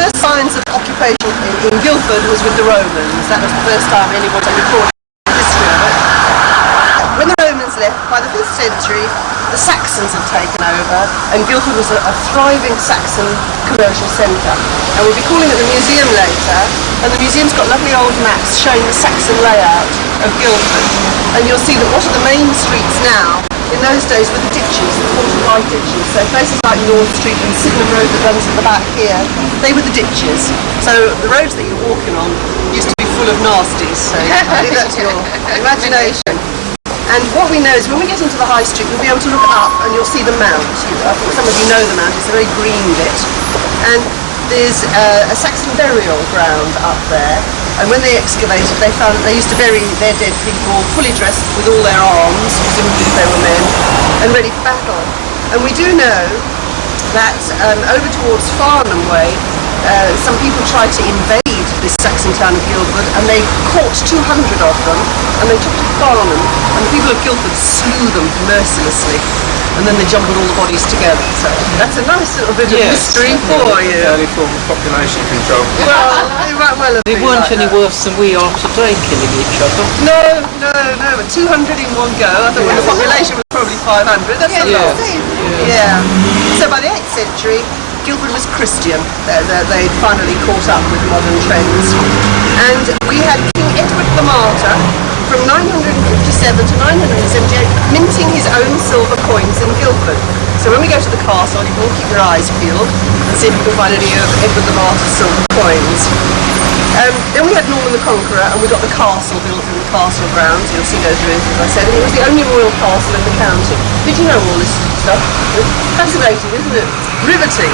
first signs of occupation in Guildford was with the Romans. That was the first time anybody recorded the history of it. When the Romans left, by the 5th century, the Saxons had taken over, and Guildford was a thriving Saxon commercial centre. And we'll be calling it the museum later, and the museum's got lovely old maps showing the Saxon layout of Guildford. And you'll see that what are the main streets now, in those days were the ditches, the fortified ditches. So places like North Street and Sydenham Road that runs at the back here, they were the ditches. So the roads that you're walking on used to be full of nasties, so I leave that to your imagination. And what we know is when we get into the high street, we'll be able to look up and you'll see the Mount. I think some of you know the Mount, it's a very green bit. And there's a Saxon burial ground up there. And when they excavated, they found they used to bury their dead people fully dressed with all their arms, presumably if they were men, and ready for battle. And we do know that over towards Farnham way, some people tried to invade this Saxon town of Guildford, and they caught 200 of them, and they took to Farnham, and the people of Guildford slew them mercilessly, and then they jumbled all the bodies together. So that's a nice little bit of mystery for you. Early form of population control. Well, it might well have They been weren't like any that. worse than we are today, killing each other. No, but 200 in one go. I thought when the population was probably 500. That's a lot. Yeah. So by the 8th century, Guildford was Christian. They finally caught up with modern trends. And we had King Edward the Martyr from 957 to 978 minting his own silver coins in Guildford. So when we go to the castle, you can all keep your eyes peeled and see if you can find any of Edward the Martyr's silver coins. Then we had Norman the Conqueror, and we got the castle built in the castle grounds. You'll see those ruins, as I said, and it was the only royal castle in the county. Did you know all this stuff? It's fascinating, isn't it? Riveting.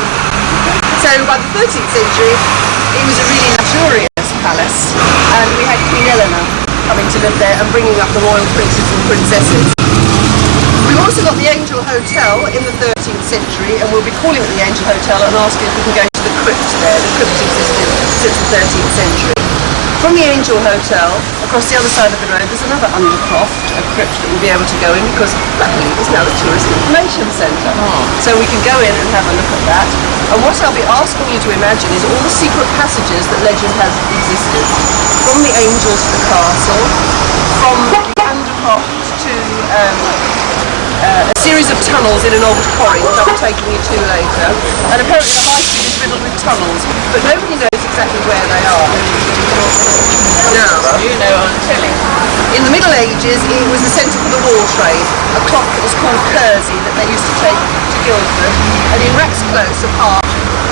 So by the 13th century, it was a really luxurious palace, and we had Queen Eleanor coming to live there and bringing up the royal princes and princesses. We've also got the Angel Hotel in the 13th century, and we'll be calling it the Angel Hotel and asking if we can go to the crypt there. The crypt existed since the 13th century. From the Angel Hotel, across the other side of the road, there's another undercroft, a crypt that we'll be able to go in because luckily it's now the Tourist Information Centre. So we can go in and have a look at that. And what I'll be asking you to imagine is all the secret passages that legend has existed. From the Angel to the castle, from the undercroft to a series of tunnels in an old quarry, which I'll be taking you to later. And apparently the High Street is riddled with tunnels, but nobody knows exactly where they are. Now, You know, I'm telling. in the Middle Ages, it was the centre for the wool trade, a cloth that was called kersey that they used to take to Guildford. And in Racks Close, a park,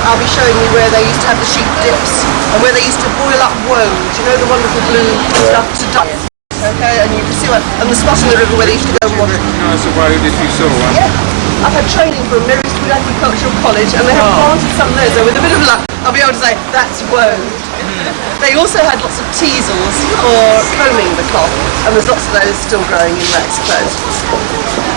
I'll be showing you where they used to have the sheep dips and where they used to boil up woad, you know, the wonderful blue stuff to dye. Okay, and you can see and the spot in the river where they used to go and water. Nice of road if you saw one. Yeah, I've had training from Marystown Agricultural College, and they have planted some there, so with a bit of luck, I'll be able to say, that's woad. They also had lots of teasels for combing the cloth, and there's lots of those still growing in Racks Close.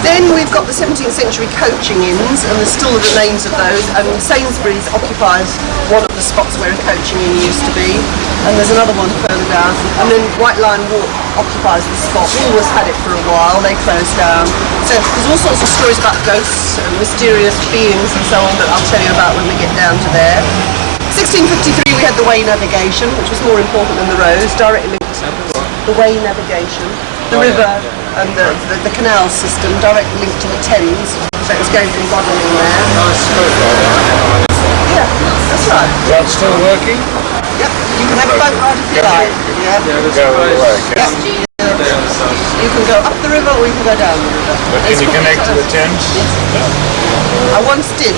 Then we've got the 17th century coaching inns, and there's still the names of those, and Sainsbury's occupies one of the spots where a coaching inn used to be, and there's another one further down, and then White Lion Walk occupies the spot. Always had it for a while, they closed down. So there's all sorts of stories about ghosts and mysterious beings and so on that I'll tell you about when we get down to there. 1653 we had the way navigation, which was more important than the roads, directly linked to the way navigation, the river and the canal system, directly linked to the Thames, so it was going from Godalming there. Nice scope ride. Yeah, that's right. Is that still working? Yep, you can have a boat ride if you like. Yeah. There's a place. You can go up the river or you can go down the river. But can you connect to the Thames? Yes. I once did,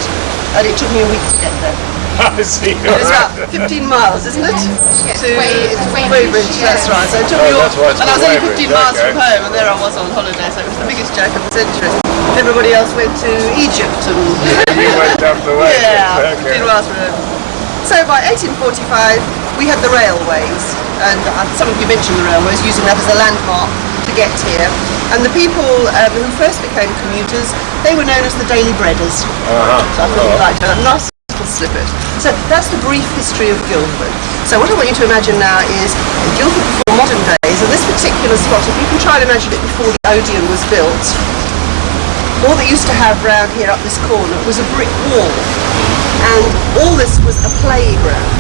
and it took me a week to get there. I see. It's about 15 miles, isn't it? Yes, To Weybridge, that's right. So it took me all, that's why it's and I was only called 15 Weybridge, miles okay. from home, and there I was on holiday, so it was the biggest joke of the century. Everybody else went to Egypt and You went up the way. yeah, Okay. 15 miles from home. So by 1845, we had the railways, and some of you mentioned the railways, using that as a landmark to get here. And the people who first became commuters, they were known as the Daily Breaders. So I thought you'd like that. Nice little snippet. So that's the brief history of Guildford. So what I want you to imagine now is Guildford before modern days, and this particular spot, if you can try and imagine it before the Odeon was built, all they used to have round here up this corner was a brick wall. And all this was a playground.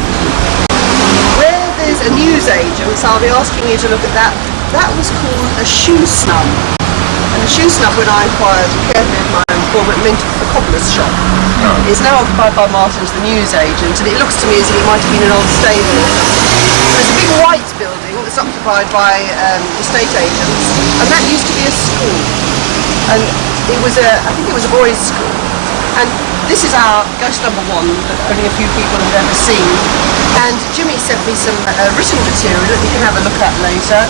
Where there's a newsagent, so I'll be asking you to look at that, that was called a shoe snub. And a shoe snub, when I inquired carefully of my informant, meant a cobbler's shop. It's now occupied by Martin's, the newsagent, and it looks to me as if it might have been an old stable. There's a big white building that's occupied by estate agents, and that used to be a school. And it was I think it was a boys' school. And this is our ghost number 1 that only a few people have ever seen. And Jimmy sent me some written material that you can have a look at later.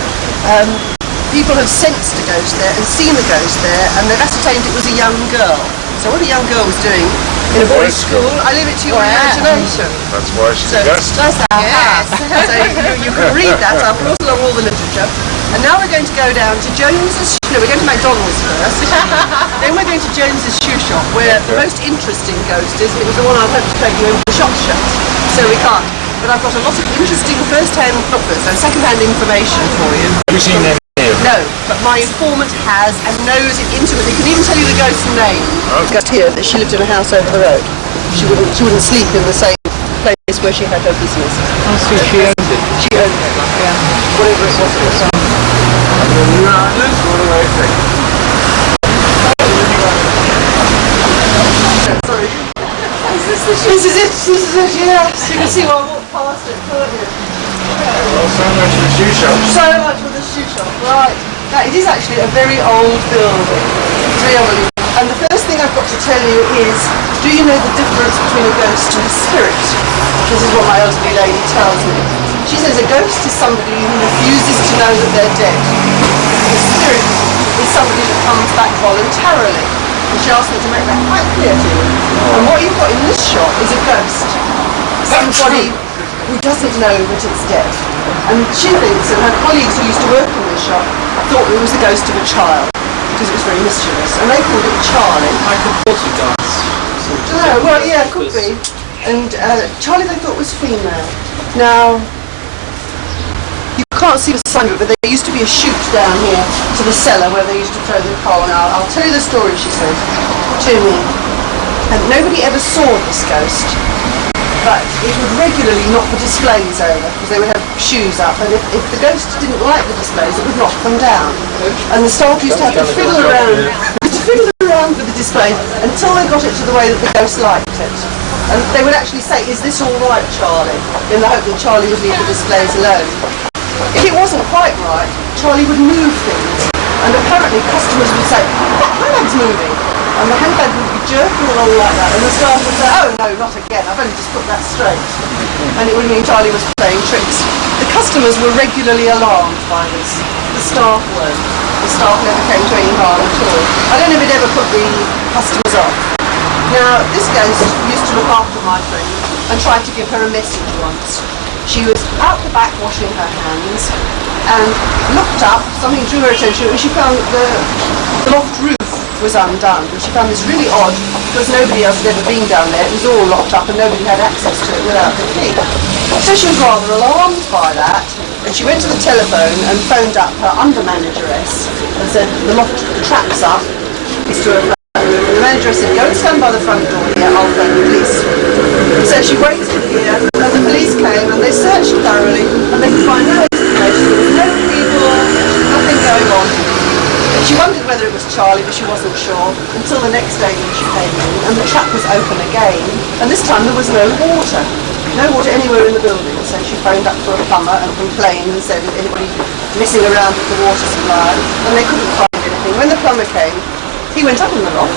People have sensed a ghost there and seen a ghost there, and they've ascertained it was a young girl. So what a young girl was doing in a boys' school, I leave it to your imagination. That's why she's So a ghost. that's our house. So you can read that. I've brought along all the literature. And now we're going to go down to Jones's. No, we're going to McDonald's first. Then we're going to Jones's shoe shop, where the most interesting ghost is. It was the one I hoped to take you in, the shop's shut, so we can't. But I've got a lot of interesting second-hand information for you. Have you seen them here? No, but my informant has and knows it intimately. Can even tell you the ghost's name. Just here that she lived in a house over the road. She wouldn't sleep in the same place where she had her business. Oh, so she owned it. She owned it. Yeah. Whatever it was. Sorry. This is it. Yes. You can see why I walked past it, can't you? Well, so much for the shoe shop. So much for the shoe shop, right. Now, it is actually a very old building. It's really. And the first thing I've got to tell you is, do you know the difference between a ghost and a spirit? This is what my elderly lady tells me. She says a ghost is somebody who refuses to know that they're dead. A spirit is somebody that comes back voluntarily. And she asked me to make that quite clear to you. And what you've got in this shop is a ghost. Somebody who doesn't know that it's dead. And she thinks, and her colleagues who used to work in this shop, thought it was the ghost of a child, because it was very mischievous. And they called it Charlie. Like a poltergeist. Oh, well, yeah, it could be. And Charlie they thought was female. Now, you can't see the sign of it, but there used to be a chute down here to the cellar where they used to throw the coal. And I'll tell you the story, she said to me. And nobody ever saw this ghost, but it would regularly knock the displays over, because they would have shoes up, and if the ghost didn't like the displays, it would knock them down. And the staff used to have to fiddle around with the displays until they got it to the way that the ghost liked it. And they would actually say, "Is this all right, Charlie?" in the hope that Charlie would leave the displays alone. If it wasn't quite right, Charlie would move things, and apparently customers would say, "That handbag's moving," and the handbag would be jerking along like that, and the staff would say, "Oh no, not again, I've only just put that straight." And it would mean Charlie was playing tricks. The customers were regularly alarmed by this. The staff weren't. The staff never came to any harm at all. I don't know if it ever put the customers off. Now, this ghost used to look after my friend and tried to give her a message once. She was out the back washing her hands and looked up, something drew her attention, and she found the loft roof was undone. And she found this really odd, because nobody else had ever been down there. It was all locked up and nobody had access to it without the key. So she was rather alarmed by that, and she went to the telephone and phoned up her under-manageress and said, "The loft trap's up, it's to a room." The manager said, "Go and stand by the front door here, I'll phone the police." So she waited here, and the police came, and they searched thoroughly, and they could find no information. There was no people, nothing going on. And she wondered whether it was Charlie, but she wasn't sure, until the next day when she came in, and the trap was open again, and this time there was no water. No water anywhere in the building, so she phoned up to a plumber and complained and said, "Is anybody messing around with the water supply?" And they couldn't find anything. When the plumber came, he went up in the loft,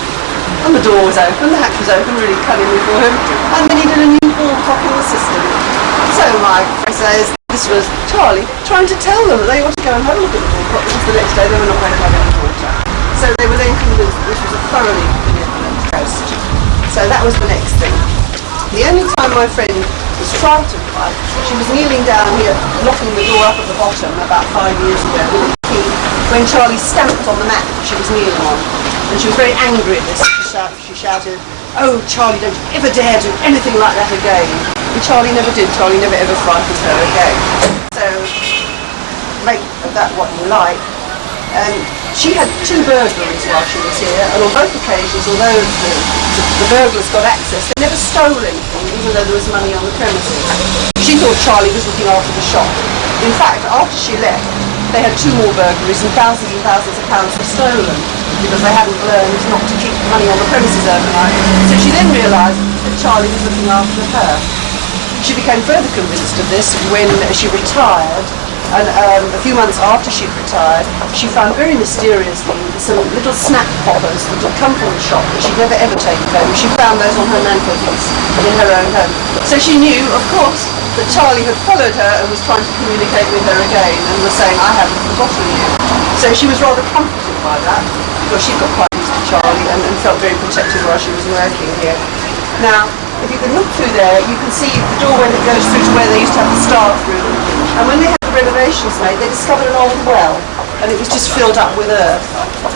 and the door was open, the hatch was open really cunningly for him, and then he did a new ball clock in the system. So my friend says this was Charlie trying to tell them that they ought to go and have a look at the ball clock, because the next day they were not going to have any water. So they were then convinced that this was a thoroughly benevolent ghost. So that was the next thing. The only time my friend was frightened by it, she was kneeling down here, locking the door up at the bottom about 5 years ago with a key, when Charlie stamped on the mat that she was kneeling on. And she was very angry at this. She shouted, "Oh, Charlie, don't you ever dare do anything like that again." And Charlie never did. Charlie never ever frightened her again. So, make of that what you like. She had 2 burglaries while she was here, and on both occasions, although the burglars got access, they never stole anything, even though there was money on the premises. She thought Charlie was looking after the shop. In fact, after she left, they had 2 more burglaries and thousands of pounds were stolen because they hadn't learned not to keep money on the premises overnight. So she then realised that Charlie was looking after her. She became further convinced of this when she retired, and a few months after she'd retired, she found very mysteriously some little snack poppers that had come from the shop that she'd never ever taken home. She found those on her mantelpiece in her own home. So she knew, of course, that Charlie had followed her and was trying to communicate with her again and was saying, I haven't forgotten you. So she was rather comforted by that, because she'd got quite used to Charlie and felt very protected while she was working here. Now, if you can look through there, you can see the doorway that goes through to where they used to have the staff room. And when they had the renovations made, they discovered an old well, and it was just filled up with earth.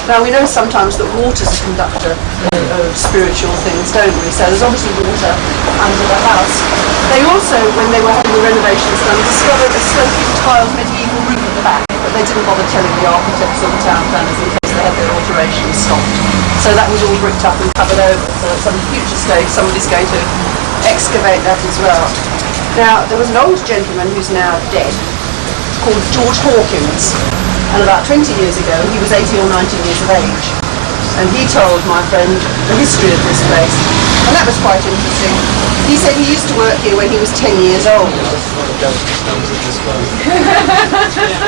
Now, we know sometimes that water's a conductor of spiritual things, don't we? So there's obviously water under the house. They also, when they were having the renovations done, discovered a sloping tiled medieval roof at the back, but they didn't bother telling the architects or the town planners in case they had their alterations stopped. So that was all bricked up and covered over. So at some future stage, somebody's going to excavate that as well. Now, there was an old gentleman who's now dead, called George Hawkins. And about 20 years ago, he was 80 or 90 years of age. And he told my friend the history of this place. And that was quite interesting. He said he used to work here when he was 10 years old.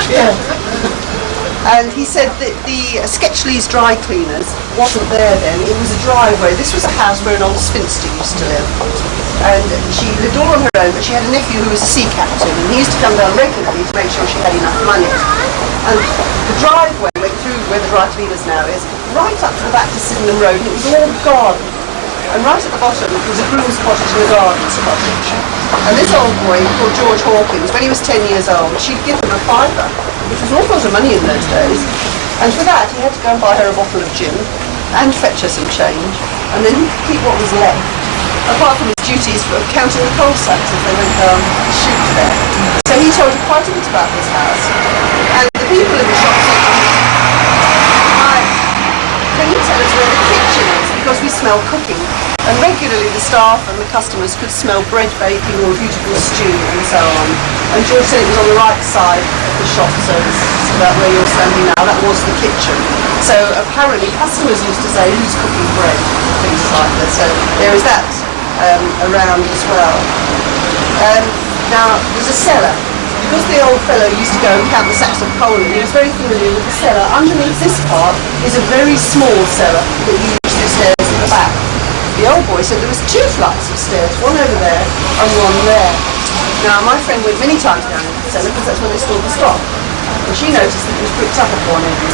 Yeah. And he said that the Sketchley's dry cleaners wasn't there then. It was a driveway. This was a house where an old spinster used to live. And she lived all on her own, but she had a nephew who was a sea captain, and he used to come down regularly to make sure she had enough money. And the driveway went through where the dry cleaners now is, right up to the back to Sydenham Road, and it was all garden. And right at the bottom was a groom's cottage and a gardener's cottage. And this old boy, called George Hawkins, when he was 10 years old, she'd give him a fiver, which was an awful lot of money in those days. And for that, he had to go and buy her a bottle of gin, and fetch her some change, and then he'd keep what was left, apart from his duties of counting the coal sacks as they went down the chute there. So he told her quite a bit about this house. And the people in the shop said to him, "Hi, can you tell us where the kitchen is? Because we smell cooking." And regularly the staff and the customers could smell bread baking or a beautiful stew and so on. And George said it was on the right side of the shop, so it's about where you're standing now, that was the kitchen. So apparently customers used to say, who's cooking bread? Things like that. So there is that around as well. Now, there's a cellar. Because the old fellow used to go and count the sacks of coal, and he was very familiar with the cellar. Underneath this part is a very small cellar that you use the stairs at the back. The old boy said there was 2 flights of stairs, one over there and one there. Now, my friend went many times down into the cellar because that's where they stored the stock. And she noticed that it was bricked up at one end.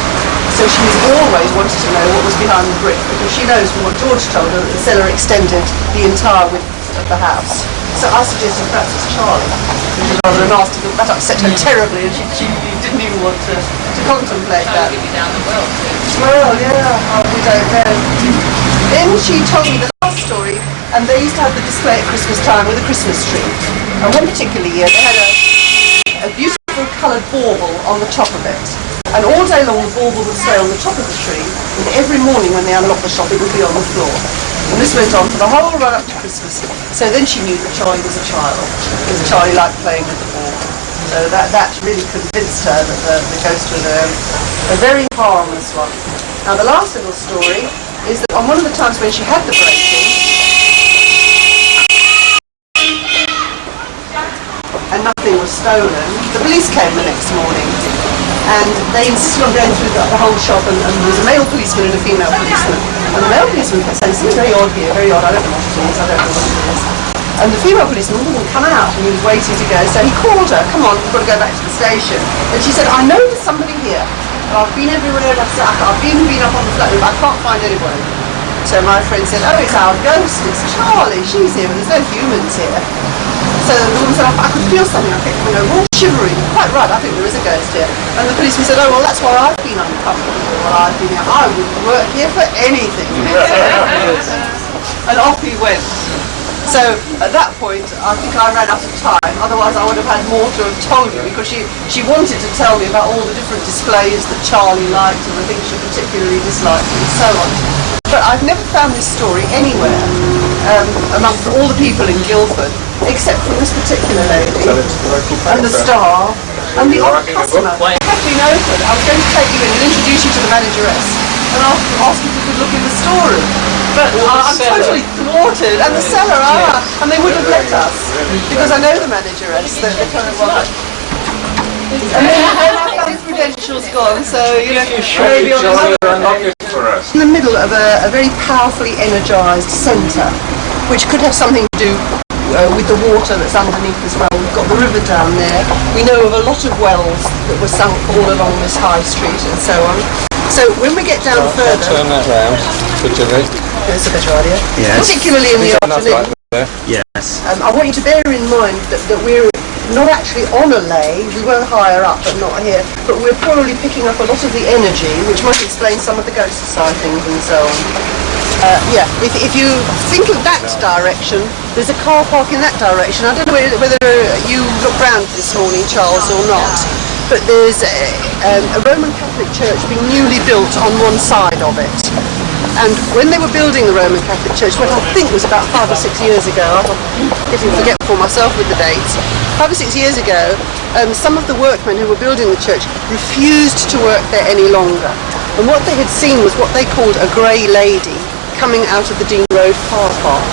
So she's always wanted to know what was behind the brick, because she knows from what George told her that the cellar extended the entire width of the house. So I suggested perhaps it's Charlie, which is rather a nasty thought. That upset her terribly, and she didn't even want to contemplate that. Well, yeah, we don't know. Then she told me the last story, and they used to have the display at Christmas time with a Christmas tree. And one particular year they had a beautiful coloured bauble on the top of it. And all day long the bauble would stay on the top of the tree, and every morning when they unlocked the shop it would be on the floor. And this went on for the whole run up to Christmas. So then she knew that Charlie was a child, because Charlie liked playing with the bauble. So that really convinced her that the ghost was a very harmless one. Now the last little story is that on one of the times when she had the break-in, and nothing was stolen, the police came the next morning, and they insisted on going through the whole shop, and there was a male policeman and a female policeman. And the male policeman kept saying, "This is very odd here, very odd, I don't know what it is, I don't know what it is." And the female policeman wouldn't come out, and he was waiting to go, so he called her, "Come on, we've got to go back to the station." And she said, "I know there's somebody here. I've been everywhere, I've been up on the flat roof, I can't find anybody." So my friend said, "Oh, it's our ghost, it's Charlie, she's here, but there's no humans here." So the woman said, "I could feel something, I kept all shivering." Quite right, I think there is a ghost here. And the policeman said, "Oh, well, that's why I've been uncomfortable while I've been here. I wouldn't work here for anything." And off he went. So at that point, I think I ran out of time. Otherwise, I would have had more to have told you, because she wanted to tell me about all the different displays that Charlie liked and the things she particularly disliked and so on. But I've never found this story anywhere amongst all the people in Guildford, except from this particular lady and the staff and the odd customer. It had been open. I was going to take you in and introduce you to the manageress and ask if you could look in the storeroom. But I'm totally thwarted, and the seller, and they wouldn't have let us, because I know the manageress, the current one. And then his credentials gone, so maybe on another. In the middle of a very powerfully energised centre, which could have something to do with the water that's underneath as well. We've got the river down there. We know of a lot of wells that were sunk all along this high street and so on. So when we get down further... Turn that round, could you, Rick? It's a better idea. Yes. Particularly in the afternoon. Yes. I want you to bear in mind that we're not actually on a lay. We were higher up, but not here. But we're probably picking up a lot of the energy, which might explain some of the ghost sightings and so on. If you think of that direction, there's a car park in that direction. I don't know whether you looked round this morning, Charles, or not. But there's a Roman Catholic church being newly built on one side of it. And when they were building the Roman Catholic Church, what I think was about 5 or 6 years ago, I'm getting forgetful myself with the dates, 5 or 6 years ago, some of the workmen who were building the church refused to work there any longer. And what they had seen was what they called a grey lady coming out of the Dean Road car park,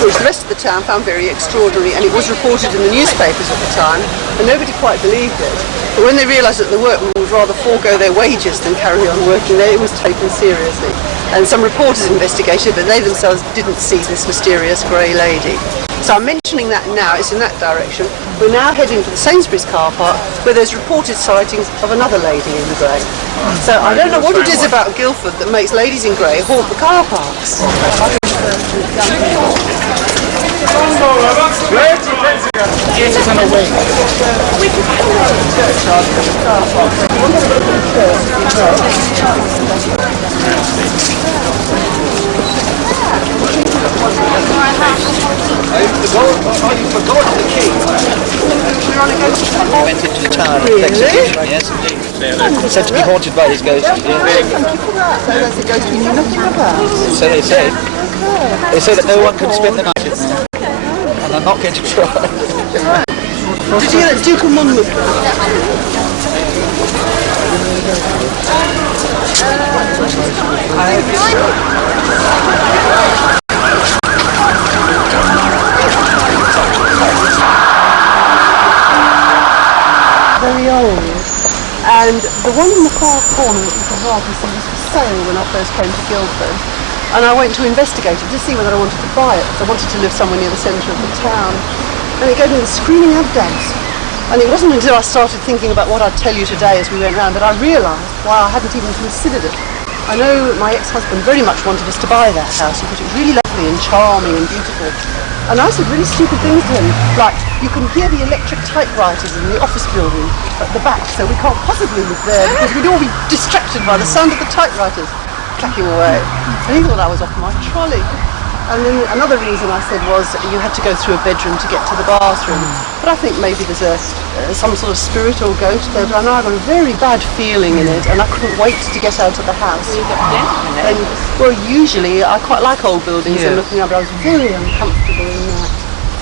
which the rest of the town found very extraordinary, and it was reported in the newspapers at the time, and nobody quite believed it. But when they realised that the workmen would rather forego their wages than carry on working there, it was taken seriously. And some reporters investigated, but they themselves didn't see this mysterious grey lady. So I'm mentioning that now, it's in that direction. We're now heading to the Sainsbury's car park, where there's reported sightings of another lady in grey. So I don't know what it is about Guildford that makes ladies in grey haunt the car parks. Went into the tower. Really? Yes, indeed. Said to be haunted by his ghost. Thank you for that. So that's a ghost we knew nothing about. So they say. They say that no one can spend the night in there. And I'm not going to try. Did you hear that Duke of Monmouth? Very old. And the one in the far corner that you can hardly see was for sale when I first came to Guildford. And I went to investigate it to see whether I wanted to buy it, because I wanted to live somewhere near the centre of the town. And it gave me the screaming abdoms. And it wasn't until I started thinking about what I'd tell you today as we went round that I realised why I hadn't even considered it. I know my ex-husband very much wanted us to buy that house because it was really lovely and charming and beautiful. And I said really stupid things to him, like, you can hear the electric typewriters in the office building at the back, so we can't possibly live there because we'd all be distracted by the sound of the typewriters clacking away. And he thought I was off my trolley. And then another reason I said was you had to go through a bedroom to get to the bathroom. But I think maybe there's some sort of spirit or ghost there, but I know I got a very bad feeling in it, and I couldn't wait to get out of the house. And, well, usually I quite like old buildings and looking up, but I was very uncomfortable in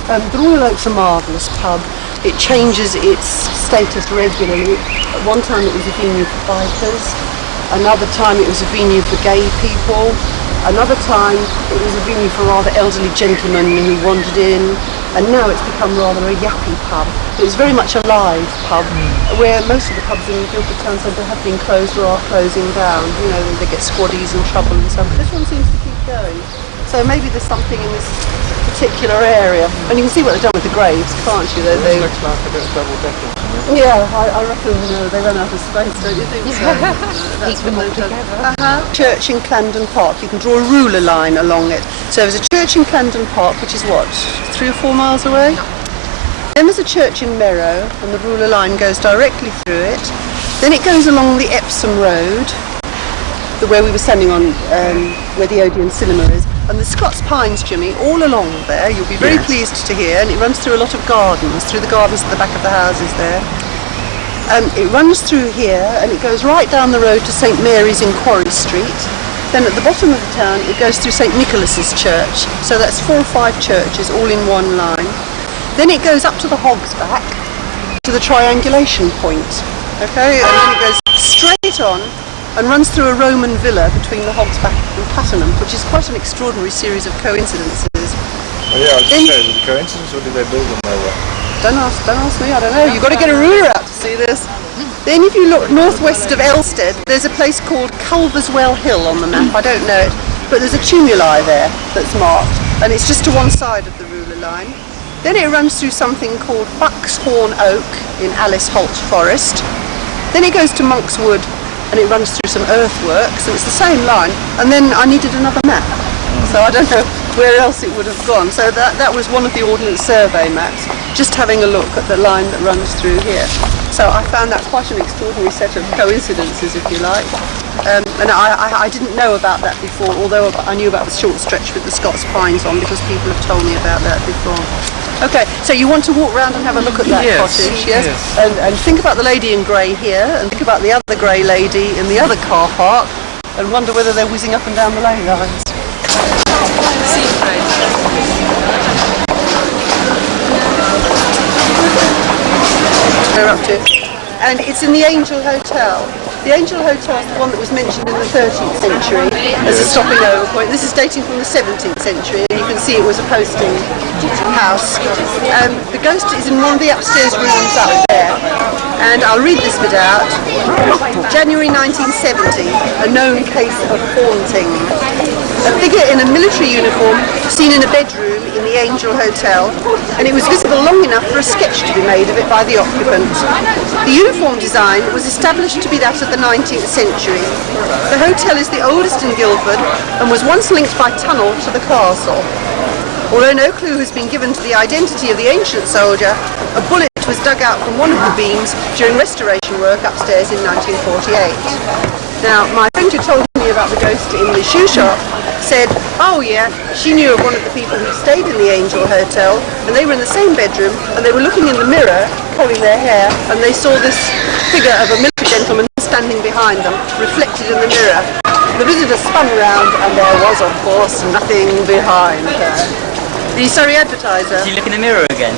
that. The Royal Oak's a marvellous pub. It changes its status regularly. At one time it was a venue for bikers, another time it was a venue for gay people. Another time it was a venue for rather elderly gentlemen who wandered in, and now it's become rather a yappy pub. But it's very much a live pub, where most of the pubs in Guildford town centre have been closed or are closing down. You know, they get squaddies and trouble and so on. But this one seems to keep going. So maybe there's something in this particular area. And you can see what they've done with the graves, can't you? They Looks like a bit of double decking. yeah, I reckon they ran out of space, don't you think so? That's what they've done. Church in Clandon Park, you can draw a ruler line along it. So there's a church in Clandon Park, which is what, 3 or 4 miles away? Then there's a church in Merrow, and the ruler line goes directly through it. Then it goes along the Epsom Road, where we were standing on, where the Odeon Cinema is. And the Scots Pines, Jimmy, all along there, you'll be very pleased to hear, and it runs through a lot of gardens, through the gardens at the back of the houses there. It runs through here and it goes right down the road to St Mary's in Quarry Street. Then at the bottom of the town it goes through St Nicholas's Church, so that's 4 or 5 churches all in one line. Then it goes up to the Hog's Back, to the triangulation point, okay, and then it goes straight on and runs through a Roman villa between the Hog's Back and Puttenham, which is quite an extraordinary series of coincidences. Oh yeah, I was just saying, was it a coincidence or did they build them over? Don't ask me, I don't know. You've got to get a ruler out to see this. Then if you look northwest of Elstead, there's a place called Culverswell Hill on the map. I don't know it, but there's a tumuli there that's marked, and it's just to one side of the ruler line. Then it runs through something called Buckshorn Oak in Alice Holt Forest. Then it goes to Monk's Wood, and it runs through some earthworks, and it's the same line. And then I needed another map, so I don't know where else it would have gone. So that was one of the Ordnance Survey maps, just having a look at the line that runs through here. So I found that quite an extraordinary set of coincidences, if you like. And I didn't know about that before, although I knew about the short stretch with the Scots Pines on, because people have told me about that before. Okay, so you want to walk around and have a look at that cottage, yes? And think about the lady in grey here, and think about the other grey lady in the other car park, and wonder whether they're whizzing up and down the lane lines. They're up to. And it's in the Angel Hotel. The Angel Hotel is the one that was mentioned in the 13th century as a stopping over point. This is dating from the 17th century, and you can see it was a posting house. The ghost is in one of the upstairs rooms up there, and I'll read this bit out. January 1970, a known case of haunting. A figure in a military uniform seen in a bedroom in the Angel Hotel, and it was visible long enough for a sketch to be made of it by the occupant. The uniform design was established to be that of the 19th century. The hotel is the oldest in Guildford and was once linked by tunnel to the castle. Although no clue has been given to the identity of the ancient soldier, a bullet was dug out from one of the beams during restoration work upstairs in 1948. Now, my friend who told me about the ghost in the shoe shop said, oh yeah, she knew of one of the people who stayed in the Angel Hotel, and they were in the same bedroom, and they were looking in the mirror, combing their hair, and they saw this figure of a military gentleman standing behind them, reflected in the mirror. The visitor spun round, and there was, of course, nothing behind her. The Surrey Advertiser. Did you look in the mirror again?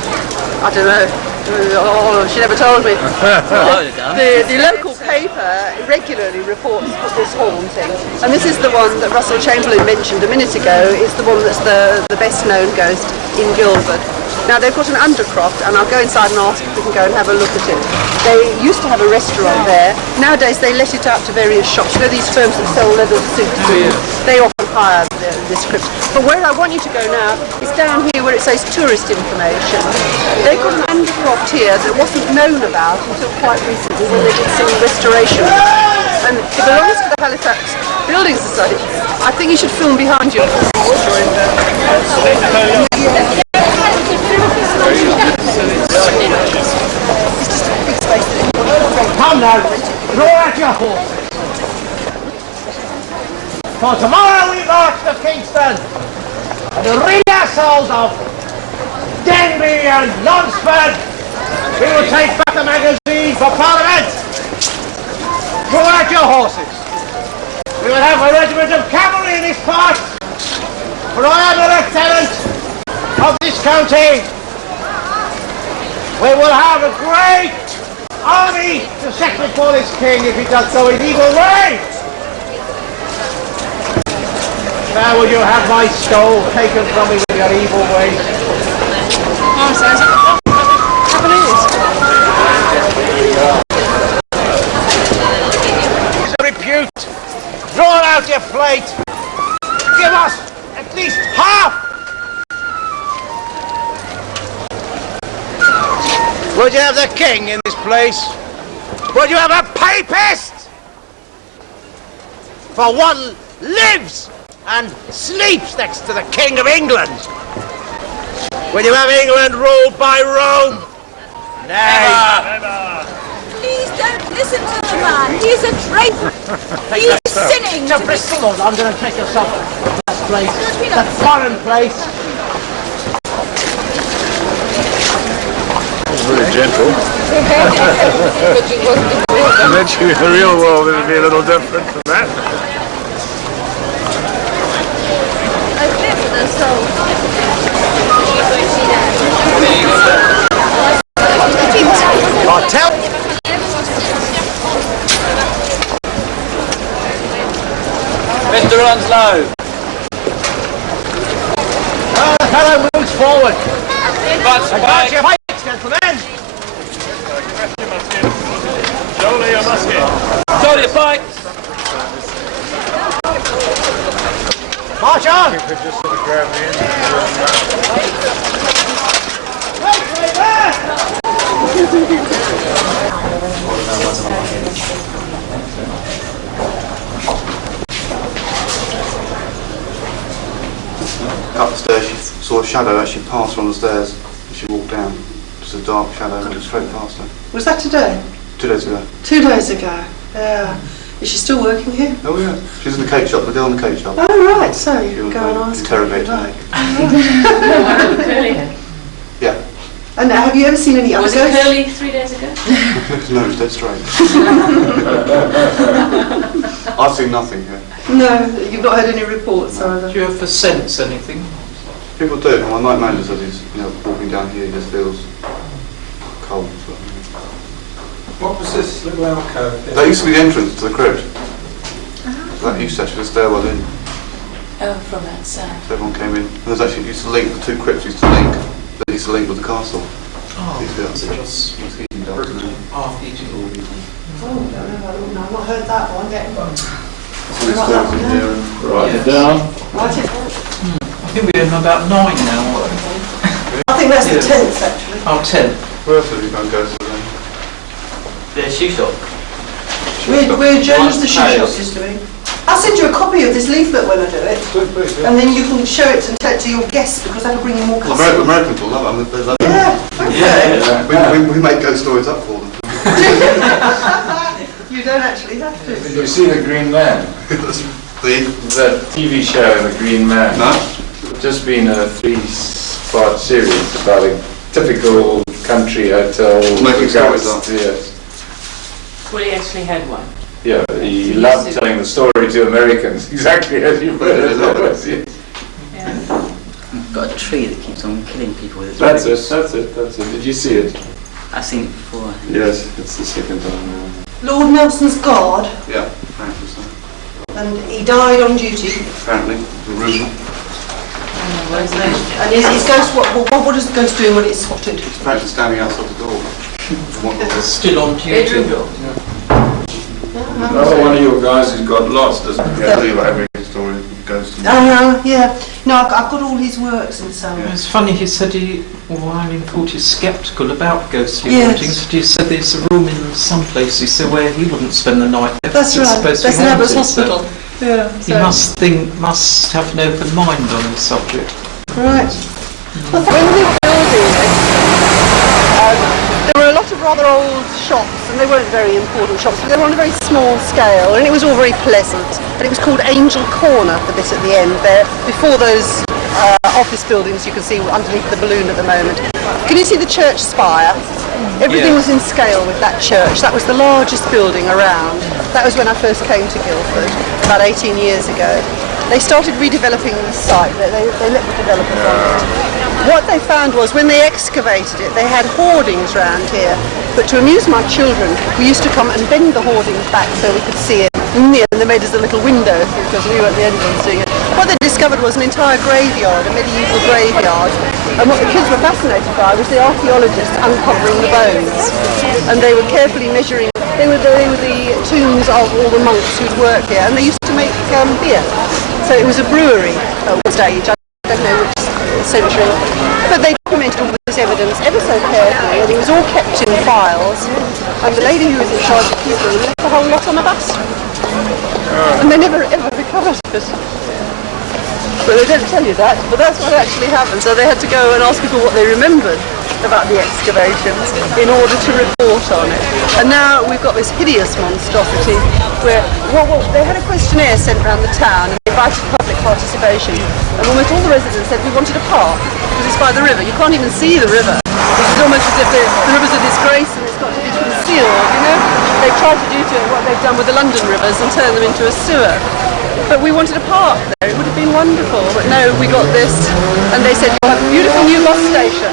I don't know. Oh, she never told me. The local paper regularly reports this haunting, and this is the one that Russell Chamberlain mentioned a minute ago. It's the one that's the best known ghost in Guildford. Now they've got an undercroft, and I'll go inside and ask if we can go and have a look at it. They used to have a restaurant there. Nowadays they let it out to various shops. You know these firms that sell leather suits? They often hire this crypt. But where I want you to go now is down here where it says tourist information. They've got an undercroft here that wasn't known about until quite recently when they did some restoration. And it belongs to the Halifax Building Society. I think you should film behind you. Come now, throw out your horse. For tomorrow we march to Kingston and the re-assault of Denby and Lunsford. We will take back the magazine for Parliament. Throw out your horses. We will have a regiment of cavalry in this part, for I am the lieutenant of this county. We will have a great army to set before this king if he does go in evil ways. Now will you have my stole taken from me with your evil ways? Repute, draw out your plate. Give us at least half. Would you have the king in this place? Would you have a papist? For one lives and sleeps next to the King of England. Will you have England ruled by Rome? Nay. Never. Please don't listen to the man. He's a traitor. He's sinning. Now, Bristol, I'm going to take yourself. place, that foreign place. Very gentle. Eventually in the real world it'll be a little different from that. Cartel. Mr. Onslow. The fellow moves forward. Butts Advance your back. pikes, gentlemen. Jolie, I must get. Hold your pikes. March on. Just sort of grab me in. Right there. Up the stairs, she saw a shadow actually pass on the stairs as she walked down. Just a dark shadow went straight past her. Was that today? 2 days ago. 2 days ago. Yeah. Is she still working here? Oh yeah. She's in the cake shop, the girl in the cake shop. Oh right, so you She can was go and ask her. interrogate if you her. like. Yeah. And have you ever seen any other Was it ghosts? curly 3 days ago? No, it's dead straight. I've seen nothing here. No, you've not had any reports either. Do you ever sense anything? People do. My night manager says he's, walking down here, he just feels cold. So. What was this little alcove? That used to be the entrance to the crypt. That used to actually be the stairwell in. Oh, from outside. So everyone came in. And there's actually used to link, the two crypts used to link. They used to link with the castle. Oh, Used to be it's up just there. It's heating dark, isn't it? half eating. Oh, no, I've not heard that one. So there's stairs in here and Write it down. Right, I think we're in about 9 now. I think that's the 10th actually. Oh, 10. where else have you gone go to then? The shoe shop. Where Jones the shoe shop Paris. used to be. I'll send you a copy of this leaflet when I do it. And then you can show it and tell it to your guests because that'll bring you more Well, customers. Americans will love it. I mean, they love it. Yeah, okay. We make ghost stories up for them. You don't actually have to. Did you see The Green Man? That's That TV show, The Green Man? No? Just been a 3-part series about a typical country hotel. Making with stories ghosts, up. Yes. Well, he actually had one. Yeah, he loved telling the story to Americans, exactly as you put it. Yes. Got a tree that keeps on killing people with its That's roots. it. Did you see it? I've seen it before. Yes, it's the second time now. Lord Nelson's guard, Yeah, apparently so. and he died on duty. Apparently, the rumour. And his ghost, what does the ghost do when it's spotted? It's apparently standing outside the door. Still on duty. Another one of your guys who's got lost, doesn't he? Yeah, I tell you about every story goes to Yeah. No, I've got all his works and so on. It's funny, he said I thought he's sceptical about ghostly Yes. hauntings. He said there's a room in some places so where he wouldn't spend the night. That's It's right. supposed to That's be an Abbot's haunted, so Hospital. Yeah. He must have an open mind on the subject. Right. When we were building it, there were a lot of rather old shops, and they weren't very important shops, but they were on a very small scale, and it was all very pleasant. And it was called Angel Corner, the bit at the end there, before those office buildings you can see underneath the balloon at the moment. Can you see the church spire? Everything was in scale with that church. That was the largest building around. That was when I first came to Guildford, about 18 years ago. They started redeveloping the site. They let the developers on it. What they found was when they excavated it, they had hoardings around here. But to amuse my children, we used to come and bend the hoardings back so we could see it. And they made us a little window because we weren't the only ones seeing it. What they discovered was an entire graveyard, a medieval graveyard. And what the kids were fascinated by was the archaeologists uncovering the bones. And they were carefully measuring. They were the tombs of all the monks who'd worked here, and they used to make beer. So it was a brewery at one stage. I don't know which century. But they documented all this evidence ever so carefully, and it was all kept in files. And the lady who was in charge of keeping them left the whole lot on a bus. And they never ever recovered it. But they don't tell you that, but that's what actually happened. So they had to go and ask people what they remembered about the excavations in order to report on it. And now we've got this hideous monstrosity where they had a questionnaire sent around the town and they invited public participation. And almost all the residents said we wanted a park because it's by the river. You can't even see the river. It's almost as if the river's a disgrace and it's got to be concealed, you know. They've tried to do to it what they've done with the London rivers and turn them into a sewer. But we wanted a park there. It would have been wonderful. But no, we got this. And they said, you'll have a beautiful new bus station.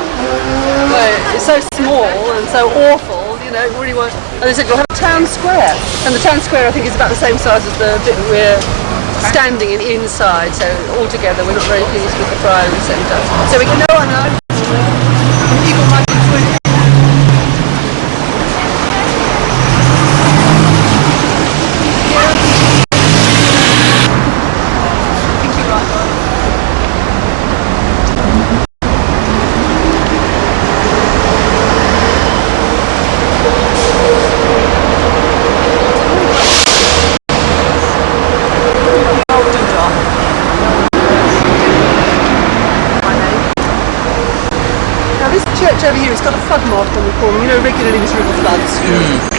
Well, it's so small and so awful, you know, it really was. And they said, you'll have a town square. And the town square, I think, is about the same size as the bit that we're standing in inside. So altogether, we're not very pleased with the Priory Centre. So we can know and people might enjoy it. Over here, it's got a flood mark on the corner. You know, regularly this river floods,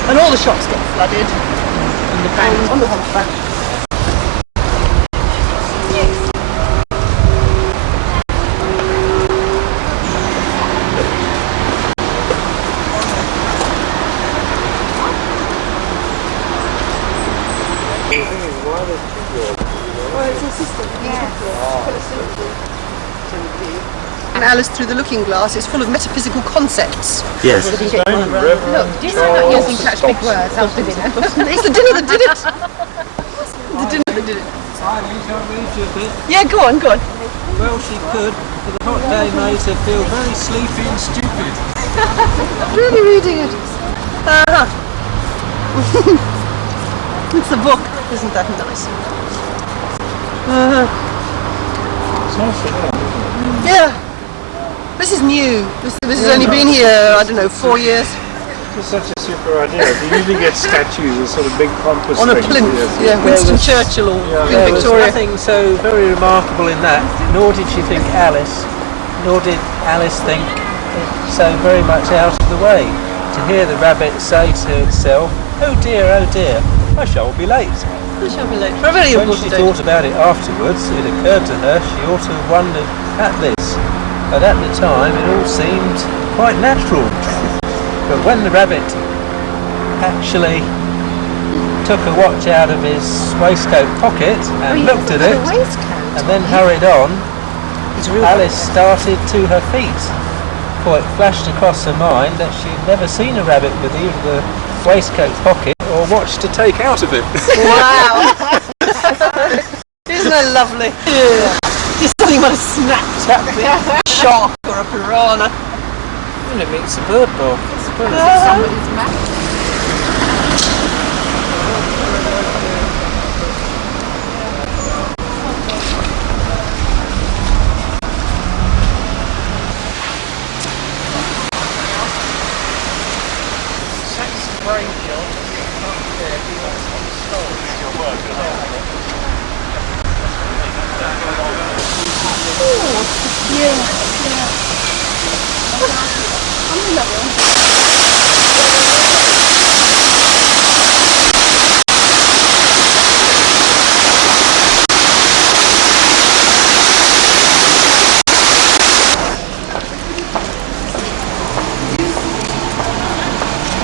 and all the shops get flooded. And the bank on the Hunchback. Well, it's a system. And Alice Through the Looking Glass is full of metaphysical concepts. Yes. Look, do you not using such big words after dinner? It's the dinner that did it. The dinner that did it. Yeah, go on, go on. Well, she could, but the hot day made her feel very sleepy and stupid. Really reading it. It's a book. Isn't that nice? Yeah. This is new. This has only been here, I don't know, 4 years. It's such a super idea. You usually get statues of sort of big pompous on a things. plinth, yeah, Winston Churchill or There was Victoria. nothing so very remarkable in that, nor did she think Alice, nor did Alice think it so very much out of the way. To hear the rabbit say to itself, oh dear, I shall be late. I shall be late. For a very When important she day. thought about it afterwards, it occurred to her she ought to have wondered at this. But at the time it all seemed quite natural. But when the rabbit actually took a watch out of his waistcoat pocket and looked at it and then hurried on, Alice started to her feet. For it flashed across her mind that she'd never seen a rabbit with either the waistcoat pocket or watch to take out of it. Wow! Isn't that lovely? Yeah. Just something might have snapped at me. A shark or a piranha. Well, it meets a bird dog. Somebody's map.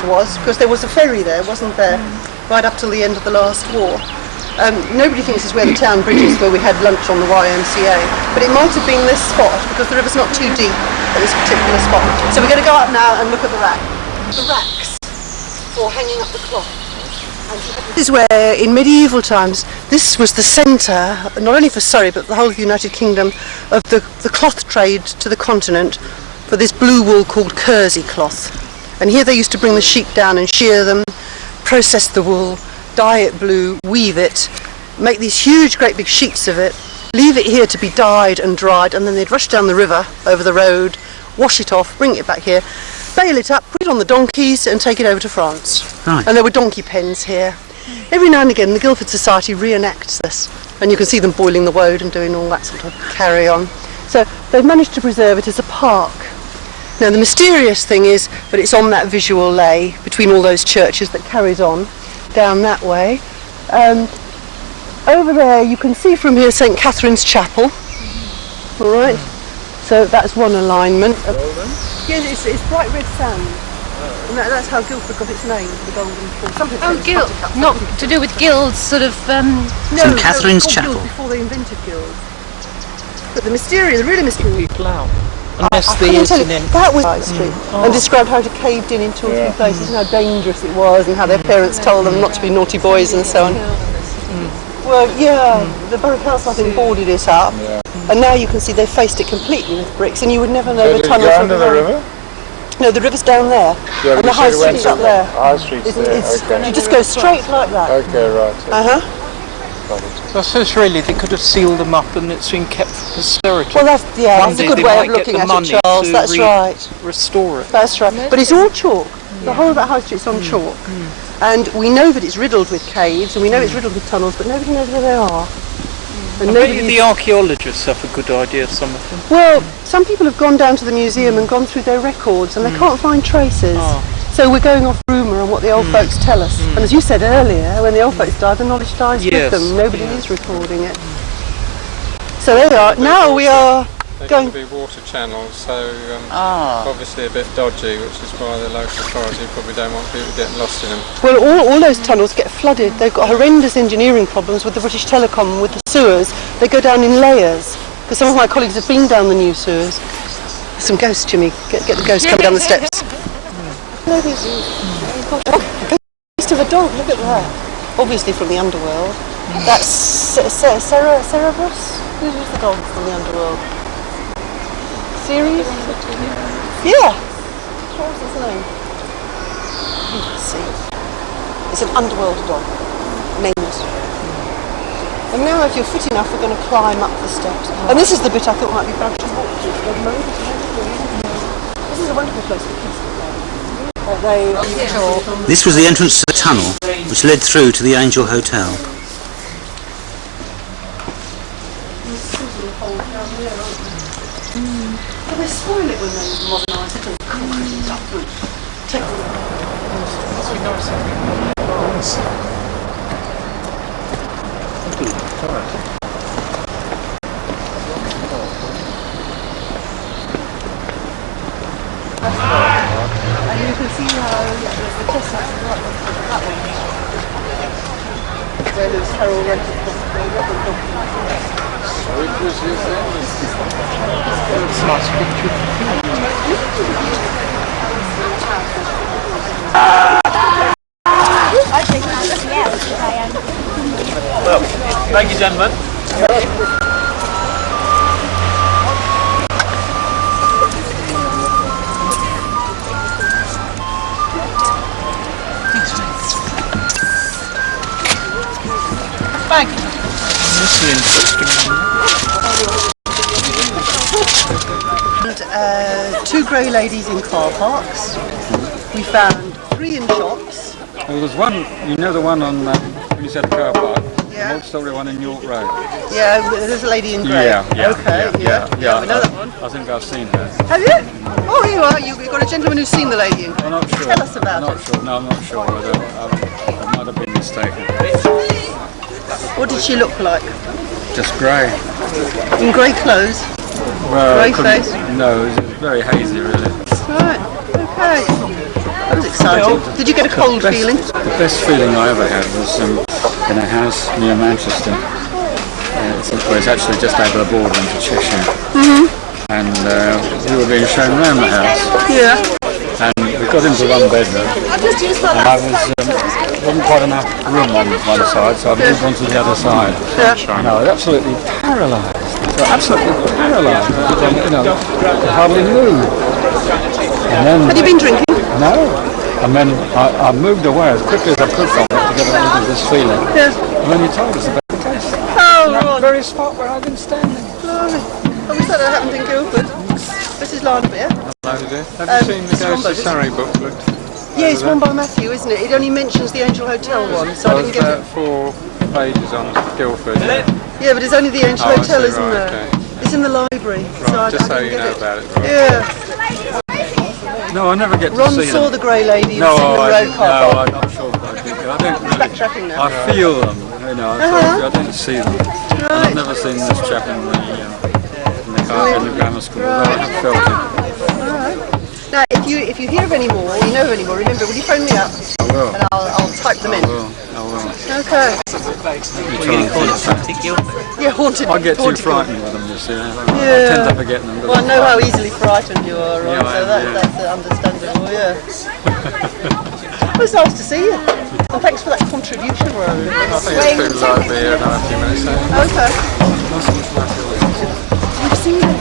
Was because there was a ferry there, wasn't there, right up till the end of the last war. Nobody thinks it's where the town bridge is, where we had lunch on the YMCA, but it might have been this spot because the river's not too deep at this particular spot. So we're going to go up now and look at the racks for hanging up the cloth. This is where, in medieval times, this was the centre, not only for Surrey but the whole of the United Kingdom, of the cloth trade to the continent for this blue wool called kersey cloth. And here they used to bring the sheep down and shear them, process the wool, dye it blue, weave it, make these huge, great big sheets of it, leave it here to be dyed and dried, and then they'd rush down the river, over the road, wash it off, bring it back here, bale it up, put it on the donkeys and take it over to France. Right. And there were donkey pens here. Every now and again the Guildford Society reenacts this, and you can see them boiling the woad and doing all that sort of carry on. So they've managed to preserve it as a park. Now the mysterious thing is that it's on that visual lay between all those churches that carries on down that way. over there you can see from here St Catherine's Chapel. All right, so that's one alignment. Yeah, it's bright red sand, and that's how Guildford got its name, the Golden Pool. Guild, not to do with guilds, sort of. St Catherine's Chapel. Before they invented guilds. But the really mysterious people out. Unless that was High Street, and described how it had caved in 2 or 3 places and how dangerous it was, and how their parents told them not to be naughty boys and so on. Well, yeah, the Borough Council I think boarded it up, and now you can see they've faced it completely with bricks, and you would never know the tunnels. Go under the river? No, the river's down there, Yeah, and the High Street's up there. High Street's there, okay. You just go straight like that. Okay, right. So I suppose really they could have sealed them up and it's been kept for posterity. Well, that's a good way of looking at it, Charles. That's right. Restore it. That's right. But it's all chalk. The whole of that High Street's on chalk. And we know that it's riddled with caves, and we know it's riddled with tunnels, but nobody knows where they are. And maybe the archaeologists have a good idea of some of them. Well, some people have gone down to the museum and gone through their records, and they can't find traces. So we're going off rumour and what the old folks tell us. And as you said earlier, when the old folks die, the knowledge dies with them. Nobody is recording it. So there we are. Now we are going to be water channels, so obviously a bit dodgy, which is why the local authority probably don't want people getting lost in them. Well, all those tunnels get flooded. They've got horrendous engineering problems with the British Telecom and with the sewers. They go down in layers, because some of my colleagues have been down the new sewers. There's some ghosts, Jimmy. Get the ghosts coming down the steps. Oh, a ghost of a dog, look at that. Obviously from the underworld. That's Cerberus? Who's the dog from the underworld? Series? Yeah. What was his name? Let's see. It's an underworld dog. Nameless. And now if you're fit enough, we're going to climb up the steps. And this is the bit I thought might be bad to walk to. This is a wonderful place for kids to play. This was the entrance to the tunnel, which led through to the Angel Hotel. Well, they spoil it when they modernise it and concrete it up and take and you can see how the test sites are right that one. Where Lewis Carroll rented Well, thank you, gentlemen. Thank you. This is interesting. And 2 grey ladies in car parks. We found 3 in shops. Well, there's one, you know the one on, when you said the car park, the multi-story one in York Road. Yeah, there's a lady in grey. Yeah, we know that one. I think I've seen her. Have you? Oh, here you are. You've got a gentleman who's seen the lady in grey. I'm not sure. Tell us about I'm not it. sure. No, I'm not sure. I might have been mistaken. What did she look like? Just grey. In grey clothes? Well, grey face? No, it was very hazy, really. Right, okay. That was exciting. Did you get a cold feeling? The best feeling I ever had was in a house near Manchester. It's actually just over the border into Cheshire. And we were being shown around the house. Yeah. And we got into one bedroom. And I wasn't quite enough room on one side, so I moved on to the other side. And I was absolutely paralysed. Absolutely paralysed. I hardly moved. And then, had you been drinking? No. And then I moved away as quickly as I could from it to get rid of this feeling. Yeah. And then you told us about the case. Oh, right. The very spot where I've been standing. Blimey. I wish that had happened in Guildford. This is Lana Beer. Have you seen the Ghost of Surrey booklet? Yeah, it's one by Matthew, isn't it? It only mentions the Angel Hotel one, so I didn't get it. 4 pages on Guildford. Yeah, but it's only the Angel Hotel, see, isn't right, there? okay. It's in the library, so I just so didn't you get know it. about it. Right. Yeah. No, I never get to Ron see saw them. the grey lady in No, Sydenham Road car no, park. I'm not sure if I did. I don't really. Backtracking now. I feel them. you know, I didn't see them. And I've never seen this chap in the grammar school, although I have felt it. Alright. Now, if you hear of any more, or you know of any more, remember, will you phone me up? I will. And I'll type them in. I will. Okay. We're going to call it something, Guildford. Yeah, haunted. I get too haunted frightened with them, you see. I Yeah. tend to forget them. Well, I know how easily frightened you are, Ron, Yeah, so that's understandable, yeah. Well, it's nice to see you. And thanks for that contribution, Ron. I think it's people like to be here in a few minutes. Okay. We've seen it.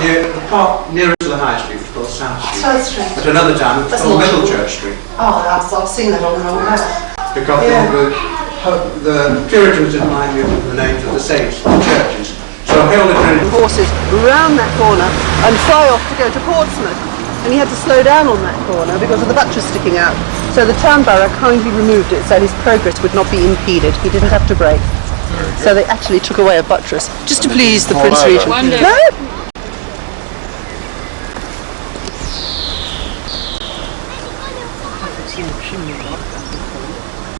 nearer to the High Street, of course, South Street. South Street. At another time, it's That's called not Middle true. Church Street. Oh, I've seen that on the old map. Because the Puritans didn't like the names of the saints of the churches. So Harold had horses round that corner and fly off to go to Portsmouth. And he had to slow down on that corner because of the buttress sticking out. So the town borough kindly removed it so his progress would not be impeded. He didn't have to brake. So they actually took away a buttress just to please the Prince Regent. No.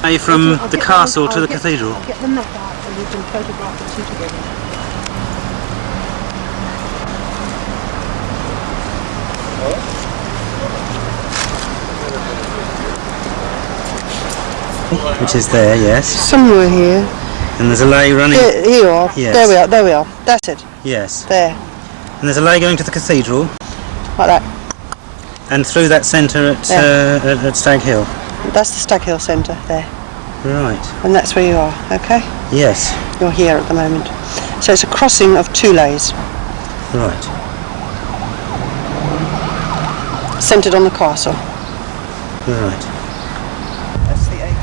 Are you from the castle to the cathedral? I'll get the map out so you can photograph the two together. Which is there, yes. Somewhere here. And there's a lay running... Here you are. Yes. There we are. That's it. Yes. There. And there's a lay going to the cathedral. Like that. And through that centre at Stag Hill. That's the Stag Hill Centre there. Right. And that's where you are, okay? Yes. You're here at the moment. So it's a crossing of two lays. Right. Centred on the castle. Right. That's the acre.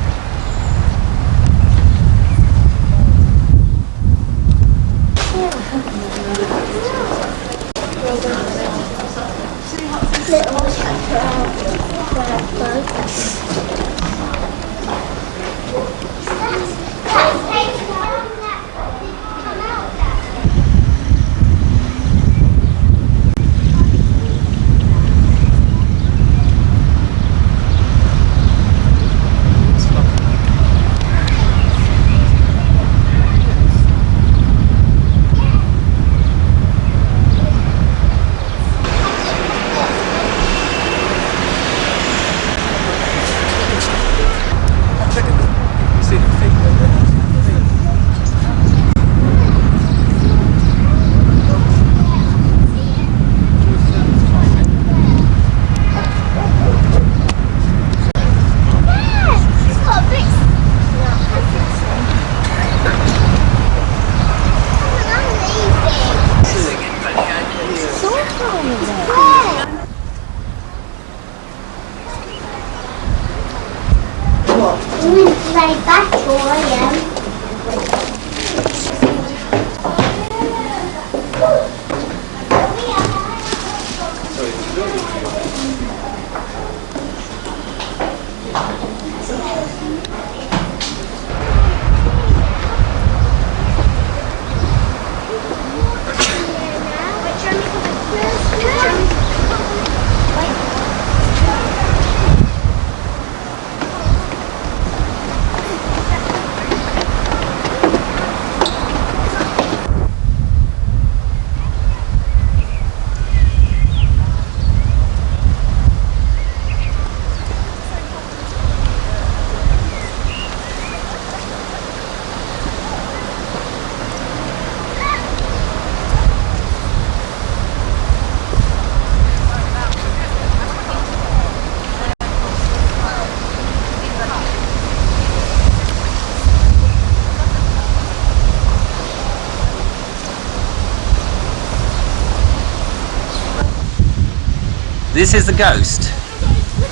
This is the ghost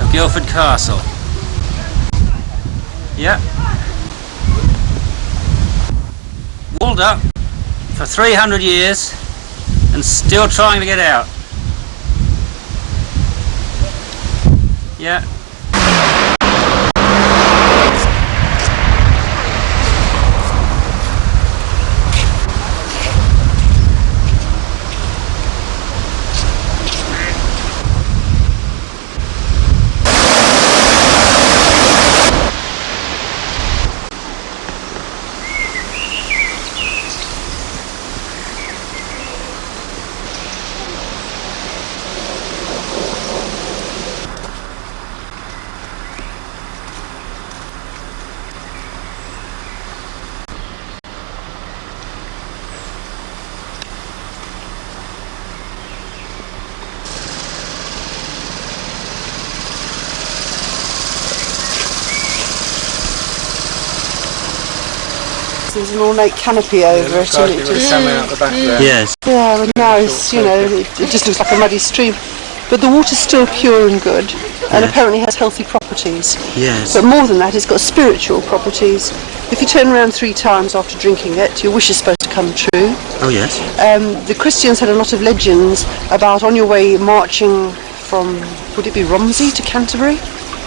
of Guildford Castle. Yep. Walled up for 300 years and still trying to get out. Yeah. there's an ornate canopy over it. Like it would come out the back there. Yes. Yeah, and now it's, you know, it just looks like a muddy stream. But the water's still pure and good, and apparently has healthy properties. Yes. But more than that, it's got spiritual properties. If you turn around 3 times after drinking it, your wish is supposed to come true. Oh yes. The Christians had a lot of legends about on your way marching from, would it be Romsey to Canterbury?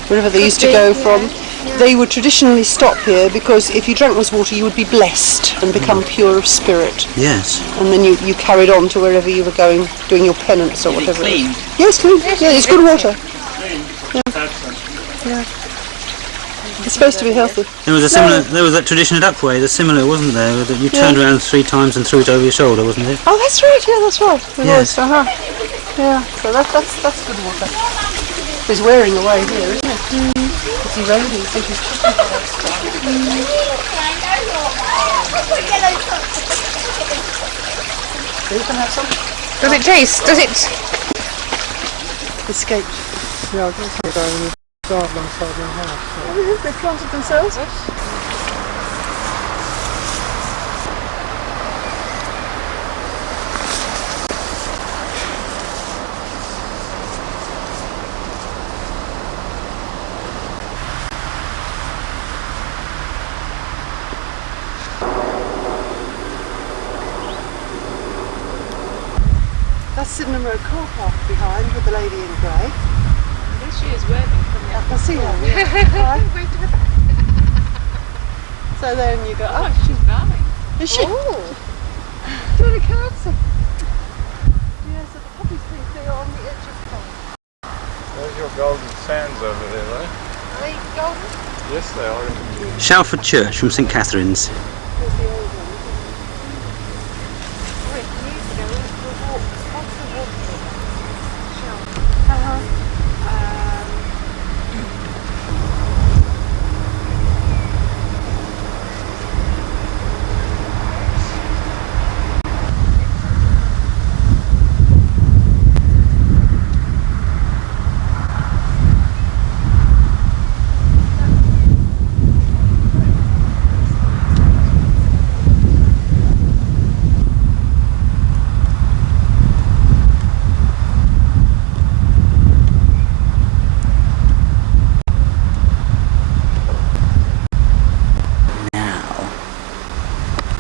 Wherever they used to go from. They would traditionally stop here because if you drank this water you would be blessed and become pure of spirit. Yes. And then you carried on to wherever you were going, doing your penance or whatever. Clean? Yes, clean. Yeah, it's good water. Yeah. It's supposed to be healthy. There was a similar. There was that tradition at Upway. The similar, wasn't there? That you turned around 3 times and threw it over your shoulder, wasn't it? Oh, that's right. Yeah, that's right. It Yes. was. Yeah. So that's good water. He's wearing away here, isn't it? It's eroding. So he's You can have some. Does it taste? Does it? Escaped. Yeah, I guess I'll go in the garden outside my house. Oh, they planted themselves? That's Sydenham Road car park behind with the lady in grey. I think she is waving from the I can see her. Yeah. So then you go, oh, she's bowing. is she? Oh. Doing a curtsy. Yeah, so the poppies think they're on the edge of the There's your golden sands over there, though. Are they golden? Yes, they are. Shalford Church from St Catherine's. There's the old one. Wait, years ago, we walked, what's the water? Uh-huh.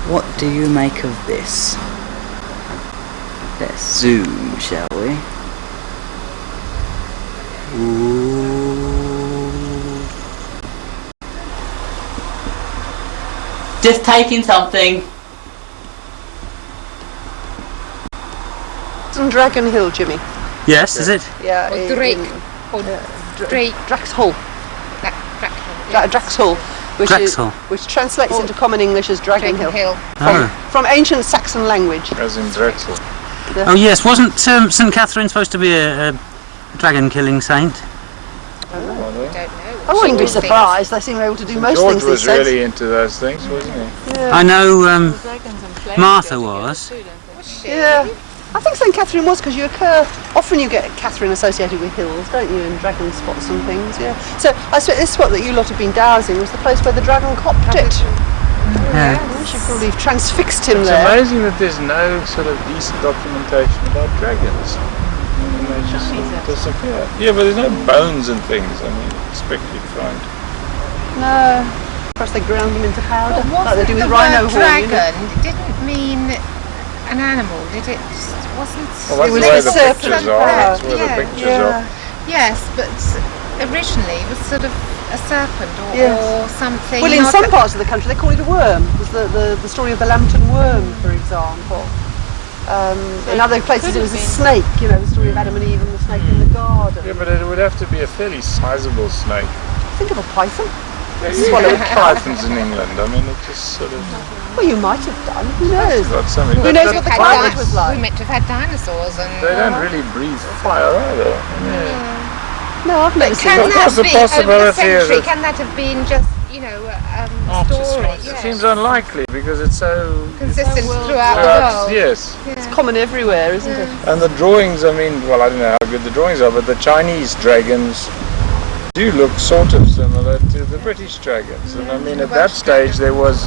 What do you make of this? Let's zoom, shall we? Ooh. Just taking something. It's on Dragon Hill, Jimmy. Yes, is it? Yeah. Or Drake. Or Drake. Draxhall. Draxhall. Draxhall. Which translates into common English as Dragon Hill. Oh. From ancient Saxon language. As in Drexel. Oh yes, wasn't St Catherine supposed to be a dragon killing saint? I wouldn't be surprised. They seem able to do most George things these was days. really into those things, wasn't he? Yeah. I know Martha was. Yeah. I think St Catherine was because often you get Catherine associated with hills, don't you, and dragon spots and things, yeah. So I suppose this spot that you lot have been dowsing was the place where the dragon copped it. Yeah. She probably transfixed him It's there. amazing that there's no sort of decent documentation about dragons. And they just sort of disappear. Yeah, but there's no bones and things. I mean, expect you'd find. No. Perhaps they ground them into powder, like they do with the rhino word horn. dragon didn't mean an animal, did it? Wasn't. Well, that's It was where a the serpent. pictures are. That's where the pictures are. Yes, but originally it was sort of a serpent or something. Well, in not some a- parts of the country they call it a worm. There's the story of the Lambton worm, for example. In other places it was a snake, you know, the story of Adam and Eve and the snake in the garden. Yeah, but it would have to be a fairly sizable snake. Think of a python. Swallow pythons in England. I mean, it just sort of. Well, you might have done. Who knows? Got something. Who knows what the Had climate di- was like? We meant to have had dinosaurs and. They don't really breathe fire either. I mean, No, I've never seen Can that. that the be over the possibility is century? that- Can that have been just, you know, a story? It Yes. seems unlikely because it's so Consistent throughout the world. Yes. It's common everywhere, isn't it? And the drawings, I mean, well, I don't know how good the drawings are, but the Chinese dragons do look sort of similar to the British dragons. And I mean, at that stage there was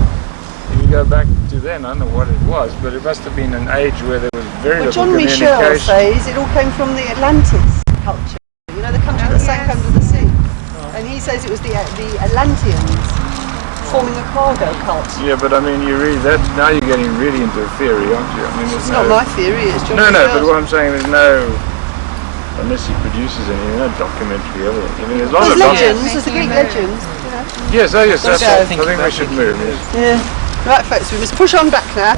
if you go back to then, I don't know what it was, but it must have been an age where there was very little John Michel communication. says it all came from the Atlantis culture. You know, the country that sank under the sea. And he says it was the Atlanteans forming a cargo cult. Yeah, but I mean, you read that, now you're getting really into a theory, aren't you? I mean, It's not my theory, it's John No, Michel's. but what I'm saying, there's no, unless he produces any, no documentary of it. I mean, there's lots There's of legends, there's the Greek legends. You know. Yes, oh yes, Let's that's, go. I think we should move, yes. Yeah. Right folks, we must push on back now.